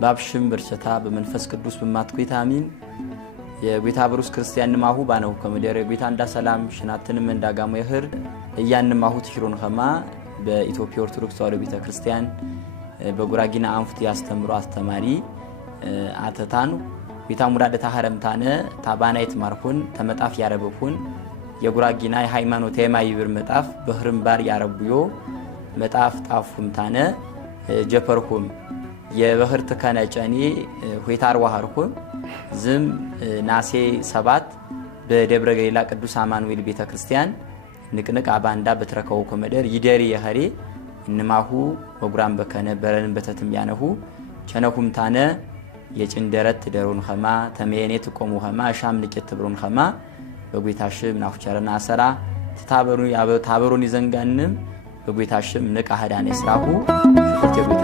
ባብሽም ብርሰታ በመንፈስ ቅዱስ በማትኩት አሚን የጌታ ብሩስ ክርስቲያን ማሁ ባነው ከመደረ ጌታ እንዳ ሰላም ሽናትንም እንዳጋሙ ይህር እያንማሁ ትሽሩን ኸማ በኢትዮጵያ ኦርቶዶክስ ተዋሕዶ ቤተክርስቲያን በጉራጊና አንፍት ያስተምሩ አስተማሪ አተታኑ ጌታ ሙዳደ ታሐረምታነ ታባናይት ማርኩን ተመጣፍ ያረበኩን የጉራጊና የሃይማኖት የማይብር መጣፍ በህርምባር ያረቡዮ መጣፍ ጣፉምታነ ጀፐርኩም የበህርት ከነጨኒ ሆይታር ዋሃርኩም ዝም ናሴ 7 በደብረ ገሊላ ቅዱስ አማኑኤል ቤተክርስቲያን ንቅንቅ አባንዳ በትረከው ኮመደር ይደሪ የኸሪ እንማሁ ወጉራም በከነ በረን በተትም ያነሁ ቸነኩም ታነ የጭንደረት ደሩን ኸማ ተመየኔት ቆሙ ኸማ ሻም ንቄት ብሩን ኸማ በጌታሽም ናፍቸረና አሰራ ታበሩን ይዘንጋንም በጌታሽም ንቃ ሀዳኔ ስራሁ ሽፍቴ